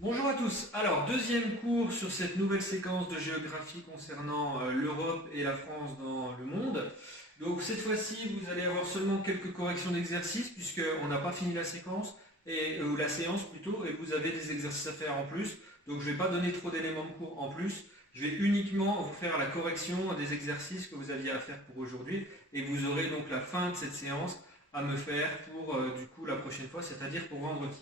Bonjour à tous. Alors, deuxième cours sur cette nouvelle séquence de géographie concernant l'Europe et la France dans le monde. Donc, cette fois-ci, vous allez avoir seulement quelques corrections d'exercices puisqu'on n'a pas fini la séquence, ou la séance plutôt, et vous avez des exercices à faire en plus. Donc, je ne vais pas donner trop d'éléments de cours en plus. Je vais uniquement vous faire la correction des exercices que vous aviez à faire pour aujourd'hui, et vous aurez donc la fin de cette séance à me faire pour du coup la prochaine fois, c'est-à-dire pour vendredi.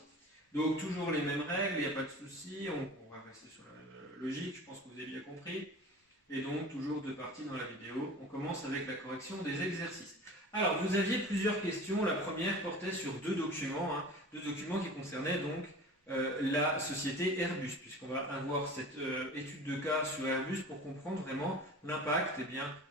Donc toujours les mêmes règles, il n'y a pas de souci, on va rester sur la même logique, je pense que vous avez bien compris. Et donc toujours deux parties dans la vidéo. On commence avec la correction des exercices. Alors vous aviez plusieurs questions, la première portait sur deux documents qui concernaient donc la société Airbus, puisqu'on va avoir cette étude de cas sur Airbus pour comprendre vraiment l'impact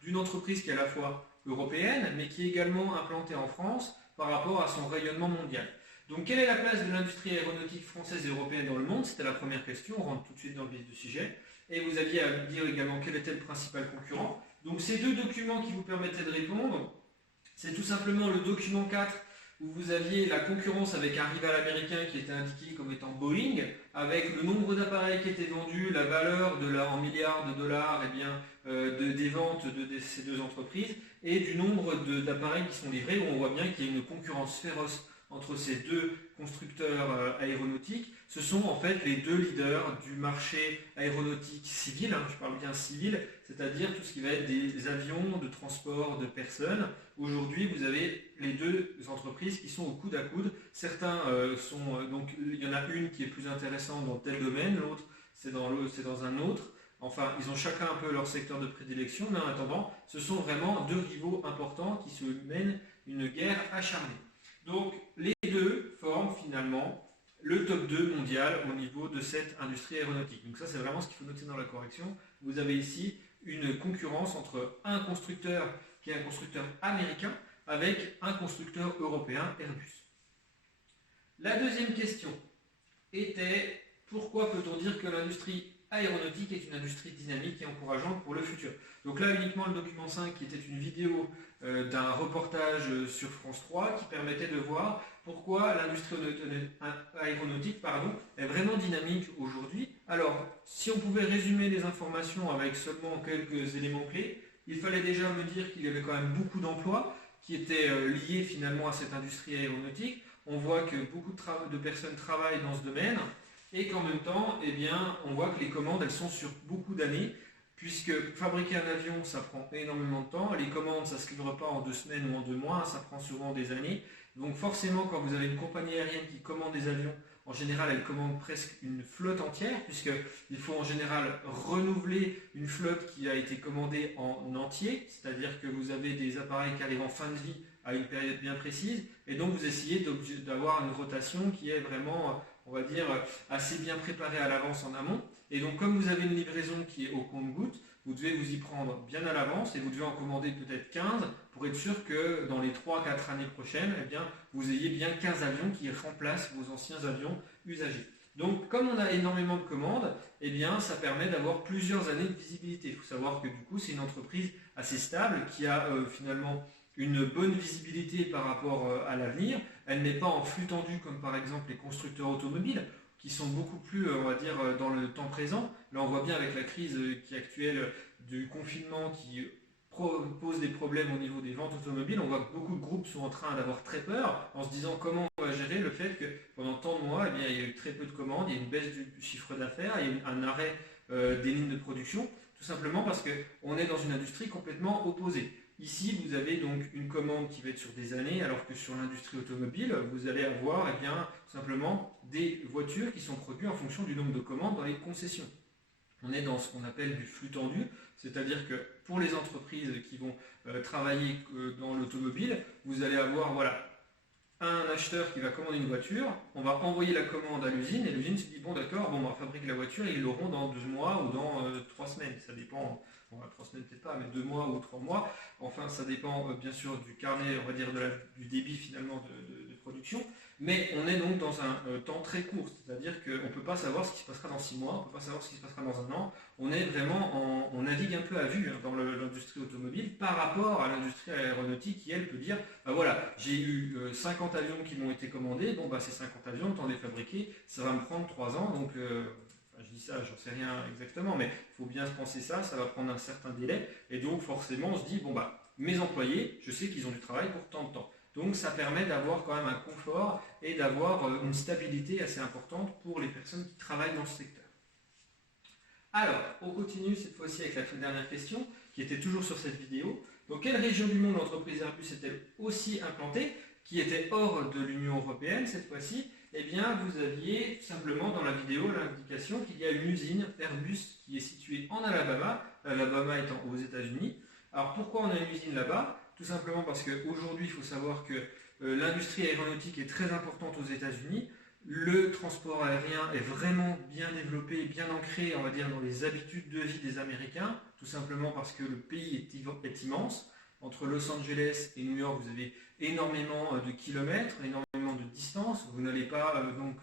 d'une entreprise qui est à la fois européenne, mais qui est également implantée en France par rapport à son rayonnement mondial. Donc, quelle est la place de l'industrie aéronautique française et européenne dans le monde? C'était la première question, on rentre tout de suite dans le vif du sujet. Et vous aviez à me dire également quel était le principal concurrent. Donc, ces deux documents qui vous permettaient de répondre, c'est tout simplement le document 4 où vous aviez la concurrence avec un rival américain qui était indiqué comme étant Boeing, avec le nombre d'appareils qui étaient vendus, la valeur en milliards de dollars des ventes de ces deux entreprises, et du nombre d'appareils qui sont livrés, où on voit bien qu'il y a une concurrence féroce entre ces deux constructeurs aéronautiques. Ce sont en fait les deux leaders du marché aéronautique civil, je parle bien civil, c'est-à-dire tout ce qui va être des avions de transport de personnes. Aujourd'hui, vous avez les deux entreprises qui sont au coude à coude. Certains donc il y en a une qui est plus intéressante dans tel domaine, l'autre c'est dans un autre. Enfin, ils ont chacun un peu leur secteur de prédilection, mais en attendant, ce sont vraiment deux rivaux importants qui se mènent une guerre acharnée. Donc, les deux forment finalement le top 2 mondial au niveau de cette industrie aéronautique. Donc ça, c'est vraiment ce qu'il faut noter dans la correction. Vous avez ici une concurrence entre un constructeur qui est un constructeur américain avec un constructeur européen, Airbus. La deuxième question était pourquoi peut-on dire que l'industrie aéronautique est une industrie dynamique et encourageante pour le futur? Donc là, uniquement le document 5 qui était une vidéo d'un reportage sur France 3 qui permettait de voir pourquoi l'industrie aéronautique est vraiment dynamique aujourd'hui. Alors, si on pouvait résumer les informations avec seulement quelques éléments clés, il fallait déjà me dire qu'il y avait quand même beaucoup d'emplois qui étaient liés finalement à cette industrie aéronautique. On voit que beaucoup de personnes travaillent dans ce domaine et qu'en même temps, on voit que les commandes, elles sont sur beaucoup d'années, puisque fabriquer un avion, ça prend énormément de temps. Les commandes, ça ne se livre pas en 2 semaines ou en 2 mois, ça prend souvent des années. Donc forcément, quand vous avez une compagnie aérienne qui commande des avions, en général, elle commande presque une flotte entière, puisqu'il faut en général renouveler une flotte qui a été commandée en entier, c'est-à-dire que vous avez des appareils qui arrivent en fin de vie à une période bien précise, et donc vous essayez d'avoir une rotation qui est vraiment, on va dire, assez bien préparée à l'avance en amont. Et donc comme vous avez une livraison qui est au compte-gouttes, vous devez vous y prendre bien à l'avance et vous devez en commander peut-être 15 pour être sûr que dans les 3-4 années prochaines, vous ayez bien 15 avions qui remplacent vos anciens avions usagés. Donc comme on a énormément de commandes, ça permet d'avoir plusieurs années de visibilité. Il faut savoir que du coup c'est une entreprise assez stable qui a finalement une bonne visibilité par rapport à l'avenir. Elle n'est pas en flux tendu comme par exemple les constructeurs automobiles qui sont beaucoup plus, on va dire, dans le temps présent. Là, on voit bien avec la crise qui est actuelle du confinement qui pose des problèmes au niveau des ventes automobiles. On voit que beaucoup de groupes sont en train d'avoir très peur en se disant comment on va gérer le fait que pendant tant de mois, il y a eu très peu de commandes, il y a une baisse du chiffre d'affaires, il y a eu un arrêt des lignes de production, tout simplement parce qu'on est dans une industrie complètement opposée. Ici, vous avez donc une commande qui va être sur des années, alors que sur l'industrie automobile, vous allez avoir tout simplement des voitures qui sont produites en fonction du nombre de commandes dans les concessions. On est dans ce qu'on appelle du flux tendu, c'est-à-dire que pour les entreprises qui vont travailler dans l'automobile, vous allez avoir un acheteur qui va commander une voiture, on va envoyer la commande à l'usine et l'usine se dit bon d'accord, on va fabriquer la voiture et ils l'auront dans 2 mois ou dans 3 semaines, ça dépend, 3 semaines peut-être pas, mais 2 mois ou 3 mois, enfin ça dépend bien sûr du carnet, on va dire du débit finalement de production, Mais on est donc dans un temps très court, c'est-à-dire qu'on ne peut pas savoir ce qui se passera dans 6 mois, on ne peut pas savoir ce qui se passera dans un an. On est vraiment on navigue un peu à vue hein, dans l'industrie automobile par rapport à l'industrie aéronautique qui, elle, peut dire, bah voilà, j'ai eu 50 avions qui m'ont été commandés, bon bah ces 50 avions, le temps de les fabriquer, ça va me prendre 3 ans, donc je dis ça, j'en sais rien exactement, mais il faut bien se penser ça va prendre un certain délai, et donc forcément on se dit, bon bah mes employés, je sais qu'ils ont du travail pour tant de temps. Donc ça permet d'avoir quand même un confort et d'avoir une stabilité assez importante pour les personnes qui travaillent dans ce secteur. Alors, on continue cette fois-ci avec la toute dernière question, qui était toujours sur cette vidéo. Dans quelle région du monde l'entreprise Airbus est-elle aussi implantée, qui était hors de l'Union européenne cette fois-ci? Eh bien, vous aviez simplement dans la vidéo l'indication qu'il y a une usine Airbus qui est située en Alabama, l'Alabama étant aux États-Unis. Alors pourquoi on a une usine là-bas? Tout simplement parce qu'aujourd'hui, il faut savoir que l'industrie aéronautique est très importante aux États-Unis. Le transport aérien est vraiment bien développé et bien ancré, on va dire, dans les habitudes de vie des Américains, tout simplement parce que le pays est immense. Entre Los Angeles et New York, vous avez énormément de kilomètres, énormément de distances. Vous n'allez pas donc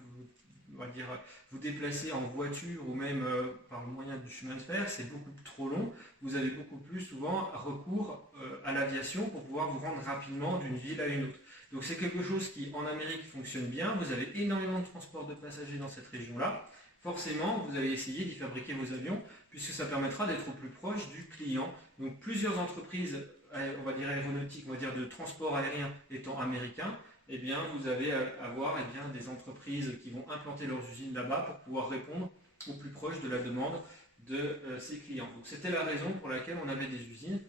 on va dire, vous déplacer en voiture ou même par le moyen du chemin de fer, c'est beaucoup trop long. Vous avez beaucoup plus souvent recours à l'aviation pour pouvoir vous rendre rapidement d'une ville à une autre. Donc c'est quelque chose qui en Amérique fonctionne bien. Vous avez énormément de transport de passagers dans cette région-là. Forcément, vous allez essayer d'y fabriquer vos avions puisque ça permettra d'être au plus proche du client. Donc plusieurs entreprises, on va dire aéronautiques, on va dire de transport aérien étant américains, eh bien, vous allez avoir des entreprises qui vont implanter leurs usines là-bas pour pouvoir répondre au plus proche de la demande de ces clients. Donc c'était la raison pour laquelle on avait des usines.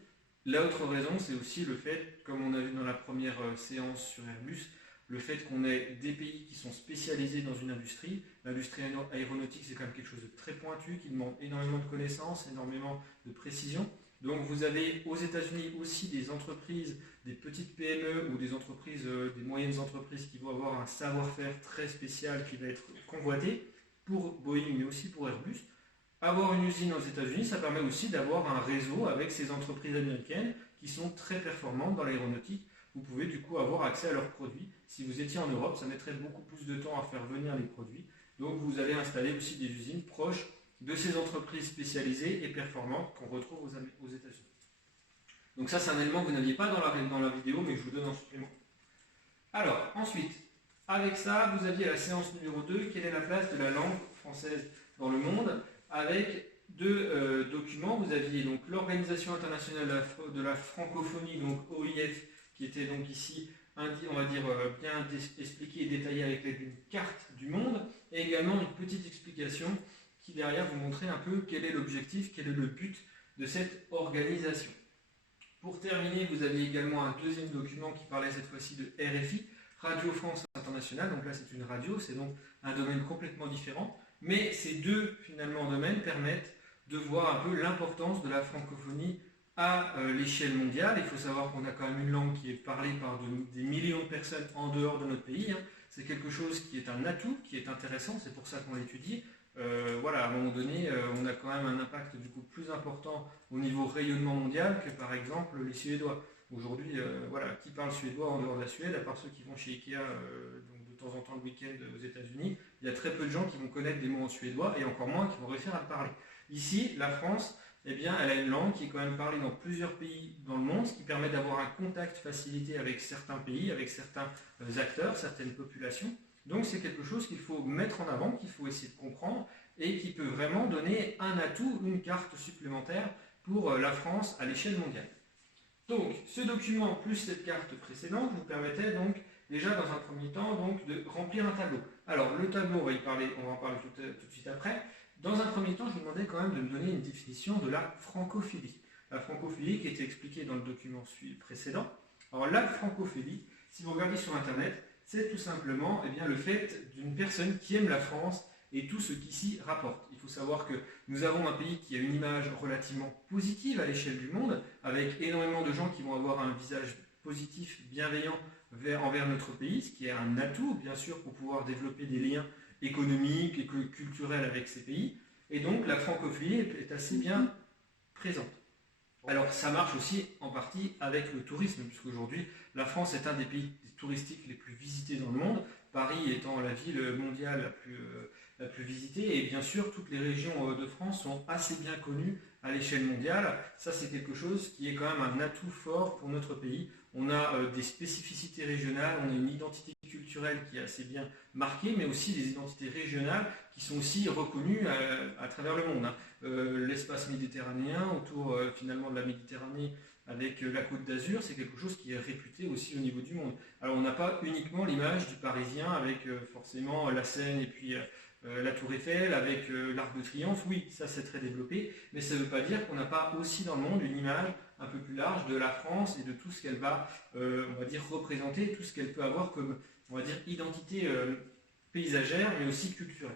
L'autre raison, c'est aussi le fait, comme on a vu dans la première séance sur Airbus, le fait qu'on ait des pays qui sont spécialisés dans une industrie. L'industrie aéronautique, c'est quand même quelque chose de très pointu, qui demande énormément de connaissances, énormément de précision. Donc vous avez aux États-Unis aussi des entreprises, des petites PME ou des entreprises, des moyennes entreprises qui vont avoir un savoir-faire très spécial qui va être convoité pour Boeing mais aussi pour Airbus. Avoir une usine aux États-Unis, ça permet aussi d'avoir un réseau avec ces entreprises américaines qui sont très performantes dans l'aéronautique. Vous pouvez du coup avoir accès à leurs produits. Si vous étiez en Europe, ça mettrait beaucoup plus de temps à faire venir les produits. Donc vous allez installer aussi des usines proches de ces entreprises spécialisées et performantes qu'on retrouve aux États-Unis. Donc ça, c'est un élément que vous n'aviez pas dans la vidéo, mais je vous donne en supplément. Alors, ensuite, avec ça, vous aviez la séance numéro 2, quelle est la place de la langue française dans le monde, avec deux documents. Vous aviez donc l'Organisation internationale de la francophonie, donc OIF, qui était donc ici, on va dire, bien expliqué et détaillé avec l'aide d'une carte du monde, et également une petite explication qui derrière vous montrait un peu quel est l'objectif, quel est le but de cette organisation. Pour terminer, vous aviez également un deuxième document qui parlait cette fois-ci de RFI, Radio France Internationale, donc là c'est une radio, c'est donc un domaine complètement différent, mais ces deux finalement domaines permettent de voir un peu l'importance de la francophonie à l'échelle mondiale. Il faut savoir qu'on a quand même une langue qui est parlée par des millions de personnes en dehors de notre pays. C'est quelque chose qui est un atout, qui est intéressant, c'est pour ça qu'on l'étudie. Voilà, à un moment donné, on a quand même un impact du coup plus important au niveau rayonnement mondial que par exemple les Suédois. Aujourd'hui, voilà, qui parle suédois en dehors de la Suède, à part ceux qui vont chez Ikea donc de temps en temps le week-end aux États-Unis, il y a très peu de gens qui vont connaître des mots en suédois et encore moins qui vont réussir à le parler. Ici, la France, eh bien, elle a une langue qui est quand même parlée dans plusieurs pays dans le monde, ce qui permet d'avoir un contact facilité avec certains pays, avec certains acteurs, certaines populations. Donc c'est quelque chose qu'il faut mettre en avant, qu'il faut essayer de comprendre et qui peut vraiment donner un atout, une carte supplémentaire pour la France à l'échelle mondiale. Donc ce document plus cette carte précédente vous permettait donc déjà dans un premier temps donc, de remplir un tableau. Alors le tableau, on va en parler tout de suite après. Dans un premier temps, je vous demandais quand même de me donner une définition de la francophilie. La francophilie qui était expliquée dans le document précédent. Alors la francophilie, si vous regardez sur Internet, c'est tout simplement le fait d'une personne qui aime la France et tout ce qui s'y rapporte. Il faut savoir que nous avons un pays qui a une image relativement positive à l'échelle du monde, avec énormément de gens qui vont avoir un visage positif, bienveillant envers notre pays, ce qui est un atout, bien sûr, pour pouvoir développer des liens économiques et culturels avec ces pays. Et donc, la francophilie est assez bien présente. Alors, ça marche aussi en partie avec le tourisme, puisqu'aujourd'hui, la France est un des pays touristiques les plus visités dans le monde, Paris étant la ville mondiale la plus visitée, et bien sûr toutes les régions de France sont assez bien connues à l'échelle mondiale. Ça, c'est quelque chose qui est quand même un atout fort pour notre pays. On a des spécificités régionales, on a une identité culturelle qui est assez bien marquée, mais aussi des identités régionales qui sont aussi reconnues à travers le monde. L'espace méditerranéen, autour finalement de la Méditerranée, avec la Côte d'Azur, c'est quelque chose qui est réputé aussi au niveau du monde. Alors on n'a pas uniquement l'image du Parisien avec forcément la Seine et puis la Tour Eiffel, avec l'Arc de Triomphe. Oui, ça c'est très développé, mais ça ne veut pas dire qu'on n'a pas aussi dans le monde une image un peu plus large de la France et de tout ce qu'elle va, on va dire, représenter, tout ce qu'elle peut avoir comme, on va dire, identité paysagère, mais aussi culturelle.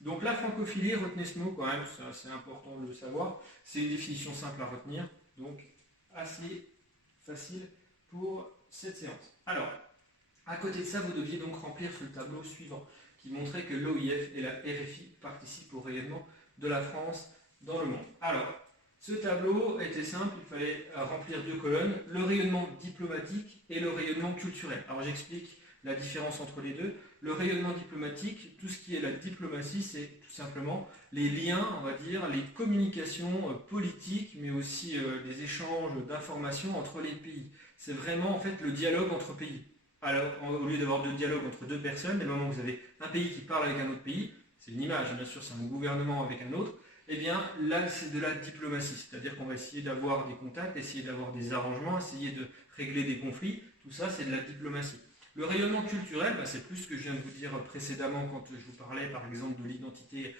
Donc la francophilie, retenez ce mot quand même, c'est important de le savoir, c'est une définition simple à retenir, donc assez facile pour cette séance. Alors, à côté de ça, vous deviez donc remplir ce tableau suivant, qui montrait que l'OIF et la RFI participent au rayonnement de la France dans le monde. Alors, ce tableau était simple, il fallait remplir deux colonnes, le rayonnement diplomatique et le rayonnement culturel. Alors j'explique la différence entre les deux. Le rayonnement diplomatique, tout ce qui est la diplomatie, c'est tout simplement les liens, on va dire, les communications politiques, mais aussi les échanges d'informations entre les pays. C'est vraiment en fait le dialogue entre pays. Alors, au lieu d'avoir de dialogue entre deux personnes, dès le moment où vous avez un pays qui parle avec un autre pays, c'est une image, bien sûr, c'est un gouvernement avec un autre, eh bien là c'est de la diplomatie, c'est-à-dire qu'on va essayer d'avoir des contacts, essayer d'avoir des arrangements, essayer de régler des conflits, tout ça c'est de la diplomatie. Le rayonnement culturel, c'est plus ce que je viens de vous dire précédemment quand je vous parlais par exemple de l'identité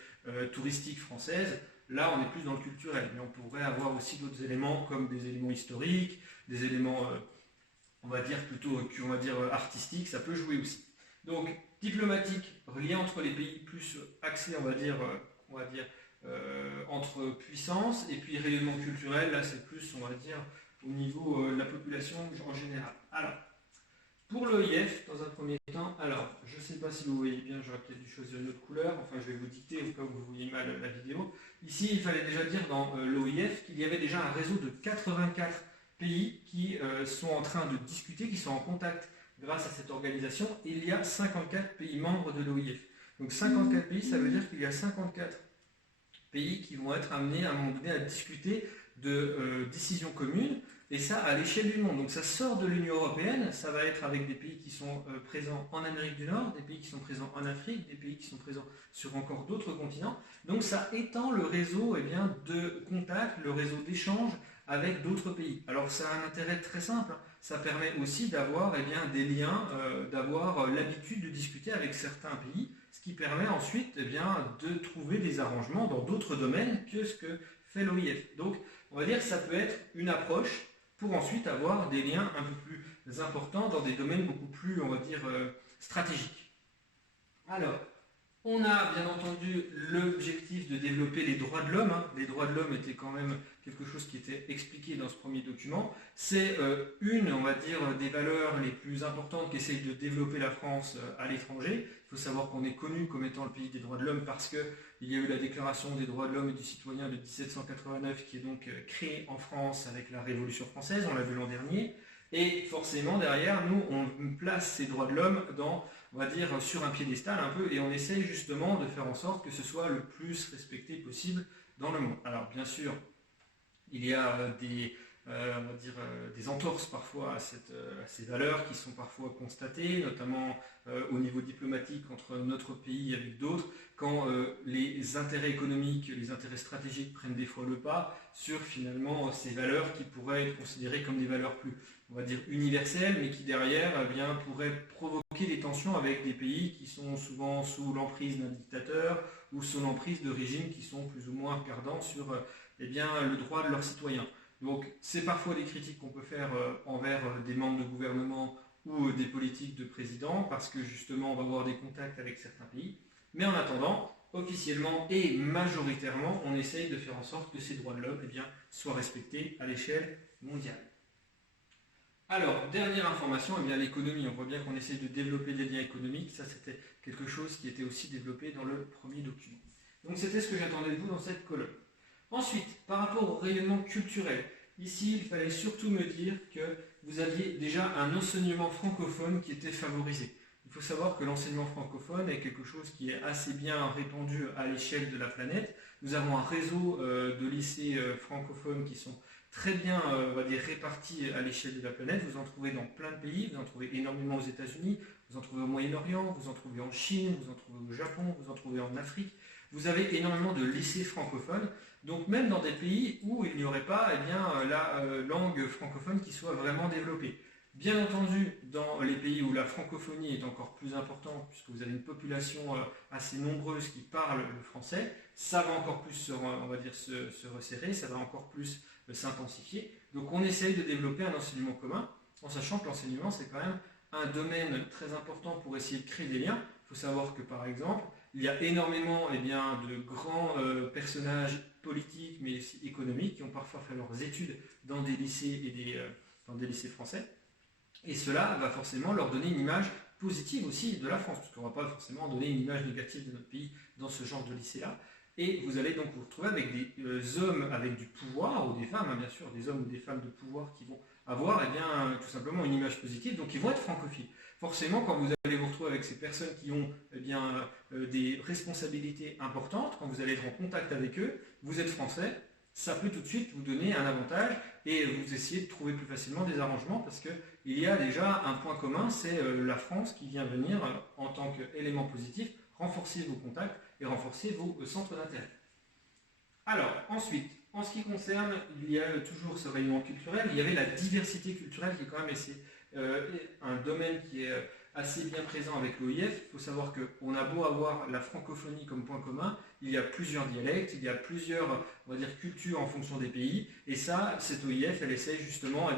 touristique française. Là on est plus dans le culturel, mais on pourrait avoir aussi d'autres éléments comme des éléments historiques, des éléments on va dire plutôt artistiques, ça peut jouer aussi. Donc diplomatique, lien entre les pays, plus axé on va dire entre puissances, et puis rayonnement culturel, là c'est plus on va dire au niveau de la population en général. Alors, pour l'OIF, dans un premier temps, alors je ne sais pas si vous voyez bien, j'aurais peut-être dû choisir une autre couleur, enfin je vais vous dicter au cas où vous voyez mal la vidéo. Ici il fallait déjà dire dans l'OIF qu'il y avait déjà un réseau de 84 pays qui sont en train de discuter, qui sont en contact grâce à cette organisation, et il y a 54 pays membres de l'OIF. Donc 54 pays, ça veut dire qu'il y a 54 pays qui vont être amenés à un moment donné à discuter de décisions communes, et ça à l'échelle du monde. Donc ça sort de l'Union européenne, ça va être avec des pays qui sont présents en Amérique du Nord, des pays qui sont présents en Afrique, des pays qui sont présents sur encore d'autres continents. Donc ça étend le réseau de contacts, le réseau d'échanges avec d'autres pays. Alors ça a un intérêt très simple, ça permet aussi d'avoir des liens, d'avoir l'habitude de discuter avec certains pays, ce qui permet ensuite de trouver des arrangements dans d'autres domaines que ce que fait l'OIF. Donc on va dire que ça peut être une approche pour ensuite avoir des liens un peu plus importants dans des domaines beaucoup plus, on va dire, stratégiques. Alors, on a bien entendu l'objectif de développer les droits de l'homme. Les droits de l'homme étaient quand même quelque chose qui était expliqué dans ce premier document. C'est une, on va dire, des valeurs les plus importantes qu'essaye de développer la France à l'étranger. Il faut savoir qu'on est connu comme étant le pays des droits de l'homme parce qu'il y a eu la Déclaration des droits de l'homme et du citoyen de 1789 qui est donc créée en France avec la Révolution française, on l'a vu l'an dernier. Et forcément, derrière, nous, on place ces droits de l'homme dans, on va dire, sur un piédestal un peu, et on essaye justement de faire en sorte que ce soit le plus respecté possible dans le monde. Alors, bien sûr, il y a des entorses parfois à ces valeurs qui sont parfois constatées, notamment au niveau diplomatique entre notre pays avec d'autres, quand les intérêts économiques, les intérêts stratégiques prennent des fois le pas sur finalement ces valeurs qui pourraient être considérées comme des valeurs plus, on va dire, universelles, mais qui derrière pourraient provoquer des tensions avec des pays qui sont souvent sous l'emprise d'un dictateur ou sous l'emprise de régimes qui sont plus ou moins perdants sur le droit de leurs citoyens. Donc c'est parfois des critiques qu'on peut faire envers des membres de gouvernement ou des politiques de présidents, parce que justement on va avoir des contacts avec certains pays. Mais en attendant, officiellement et majoritairement, on essaye de faire en sorte que ces droits de l'homme soient respectés à l'échelle mondiale. Alors, dernière information, l'économie. On voit bien qu'on essaye de développer des liens économiques. Ça, c'était quelque chose qui était aussi développé dans le premier document. Donc c'était ce que j'attendais de vous dans cette colonne. Ensuite, par rapport au rayonnement culturel, ici, il fallait surtout me dire que vous aviez déjà un enseignement francophone qui était favorisé. Il faut savoir que l'enseignement francophone est quelque chose qui est assez bien répandu à l'échelle de la planète. Nous avons un réseau de lycées francophones qui sont très bien on va dire, répartis à l'échelle de la planète. Vous en trouvez dans plein de pays, vous en trouvez énormément aux États-Unis, vous en trouvez au Moyen-Orient, vous en trouvez en Chine, vous en trouvez au Japon, vous en trouvez en Afrique. Vous avez énormément de lycées francophones, donc même dans des pays où il n'y aurait pas la langue francophone qui soit vraiment développée. Bien entendu, dans les pays où la francophonie est encore plus importante, puisque vous avez une population assez nombreuse qui parle le français, ça va encore plus on va dire, se resserrer, ça va encore plus s'intensifier. Donc on essaye de développer un enseignement commun, en sachant que l'enseignement c'est quand même un domaine très important pour essayer de créer des liens. Il faut savoir que par exemple, il y a énormément de grands personnages politiques, mais aussi économiques, qui ont parfois fait leurs études dans des lycées dans des lycées français. Et cela va forcément leur donner une image positive aussi de la France, parce qu'on ne va pas forcément donner une image négative de notre pays dans ce genre de lycée-là. Et vous allez donc vous retrouver avec des hommes avec du pouvoir, ou des femmes, bien sûr, des hommes ou des femmes de pouvoir qui vont avoir tout simplement une image positive, donc ils vont être francophiles. Forcément, quand vous allez vous retrouver avec ces personnes qui ont des responsabilités importantes, quand vous allez être en contact avec eux, vous êtes français, ça peut tout de suite vous donner un avantage et vous essayez de trouver plus facilement des arrangements parce qu'il y a déjà un point commun, c'est la France qui vient venir en tant qu'élément positif renforcer vos contacts et renforcer vos centres d'intérêt. Alors, ensuite, en ce qui concerne, il y a toujours ce rayonnement culturel, il y avait la diversité culturelle qui est quand même un domaine qui est assez bien présent avec l'OIF. Il faut savoir qu'on a beau avoir la francophonie comme point commun, il y a plusieurs dialectes, il y a plusieurs on va dire, cultures en fonction des pays, et ça, cette OIF, elle essaie justement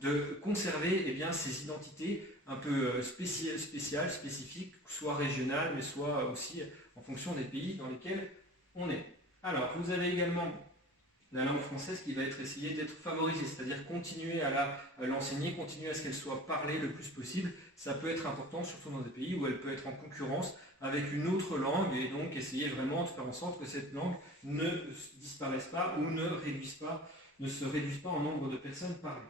de conserver ces identités un peu spéciales, spécifiques, soit régionales, mais soit aussi en fonction des pays dans lesquels on est. Alors, vous avez également la langue française qui va être essayée d'être favorisée, c'est-à-dire continuer à l'enseigner, continuer à ce qu'elle soit parlée le plus possible. Ça peut être important, surtout dans des pays où elle peut être en concurrence avec une autre langue, et donc essayer vraiment de faire en sorte que cette langue ne disparaisse pas ou ne se réduise pas en nombre de personnes parlées.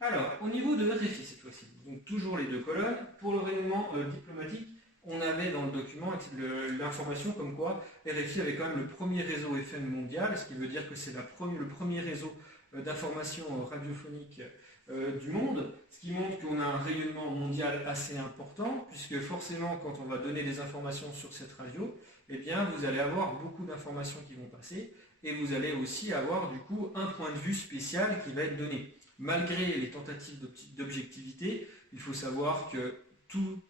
Alors, au niveau de RFI cette fois-ci, donc toujours les deux colonnes, pour le rayonnement diplomatique, on avait dans le document l'information comme quoi RFI avait quand même le premier réseau FM mondial, ce qui veut dire que c'est le premier réseau d'information radiophonique du monde, ce qui montre qu'on a un rayonnement mondial assez important, puisque forcément quand on va donner des informations sur cette radio, eh bien vous allez avoir beaucoup d'informations qui vont passer, et vous allez aussi avoir du coup un point de vue spécial qui va être donné. Malgré les tentatives d'objectivité, il faut savoir que tout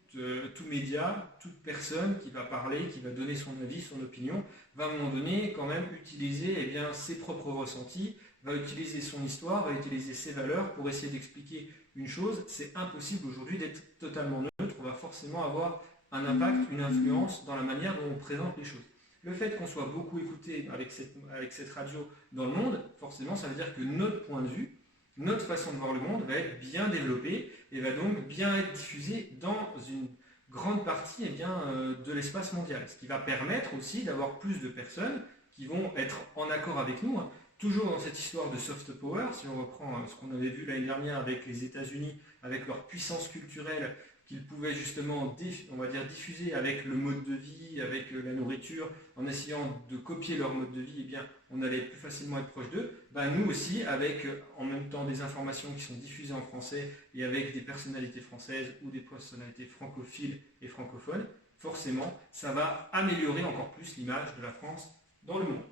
média, toute personne qui va parler, qui va donner son avis, son opinion, va à un moment donné quand même utiliser ses propres ressentis, va utiliser son histoire, va utiliser ses valeurs pour essayer d'expliquer une chose. C'est impossible aujourd'hui d'être totalement neutre, on va forcément avoir un impact, une influence dans la manière dont on présente les choses. Le fait qu'on soit beaucoup écouté avec cette radio dans le monde, forcément ça veut dire que notre point de vue, notre façon de voir le monde va être bien développée et va donc bien être diffusée dans une grande partie de l'espace mondial. Ce qui va permettre aussi d'avoir plus de personnes qui vont être en accord avec nous. Toujours dans cette histoire de soft power, si on reprend ce qu'on avait vu l'année dernière avec les États-Unis, avec leur puissance culturelle qu'ils pouvaient justement diffuser avec le mode de vie, avec la nourriture, en essayant de copier leur mode de vie, on allait plus facilement être proche d'eux. Nous aussi, avec en même temps des informations qui sont diffusées en français et avec des personnalités françaises ou des personnalités francophiles et francophones, forcément, ça va améliorer encore plus l'image de la France dans le monde.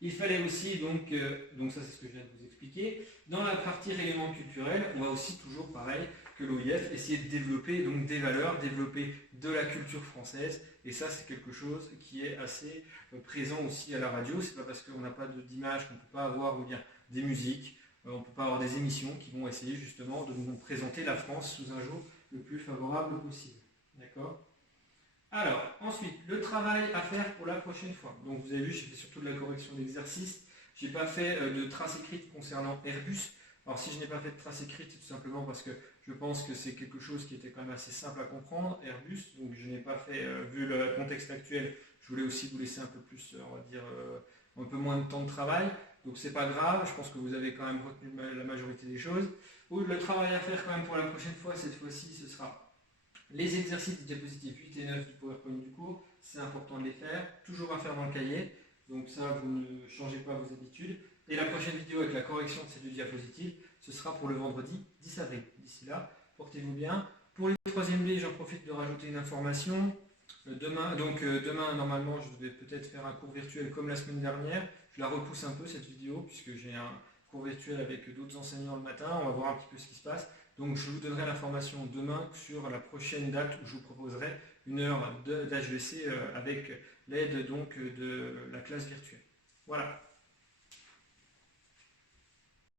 Il fallait aussi, donc ça c'est ce que je viens de vous expliquer, dans la partie rayonnement culturel, on va aussi toujours pareil que l'OIF, essayer de développer donc des valeurs, développer de la culture française, et ça c'est quelque chose qui est assez présent aussi à la radio. C'est pas parce qu'on n'a pas d'image qu'on ne peut pas avoir des musiques, on ne peut pas avoir des émissions qui vont essayer justement de nous présenter la France sous un jour le plus favorable possible. D'accord ? Alors, ensuite, le travail à faire pour la prochaine fois. Donc vous avez vu, j'ai fait surtout de la correction d'exercices. Je n'ai pas fait de trace écrite concernant Airbus. Alors si je n'ai pas fait de trace écrite, c'est tout simplement parce que je pense que c'est quelque chose qui était quand même assez simple à comprendre, Airbus. Donc je n'ai pas fait, vu le contexte actuel, je voulais aussi vous laisser un peu plus, un peu moins de temps de travail. Donc c'est pas grave, je pense que vous avez quand même retenu la majorité des choses. Le travail à faire quand même pour la prochaine fois, cette fois-ci, ce sera Les exercices des diapositives 8 et 9 du PowerPoint du cours, c'est important de les faire, toujours à faire dans le cahier, donc ça vous ne changez pas vos habitudes. Et la prochaine vidéo avec la correction de ces deux diapositives, ce sera pour le vendredi 10 avril. D'ici là, portez-vous bien. Pour les 3e B, j'en profite de rajouter une information. Demain, normalement, je devais peut-être faire un cours virtuel comme la semaine dernière. Je la repousse un peu cette vidéo, puisque j'ai un cours virtuel avec d'autres enseignants le matin. On va voir un petit peu ce qui se passe. Donc je vous donnerai l'information demain sur la prochaine date où je vous proposerai une heure d'HEC avec l'aide donc de la classe virtuelle. Voilà.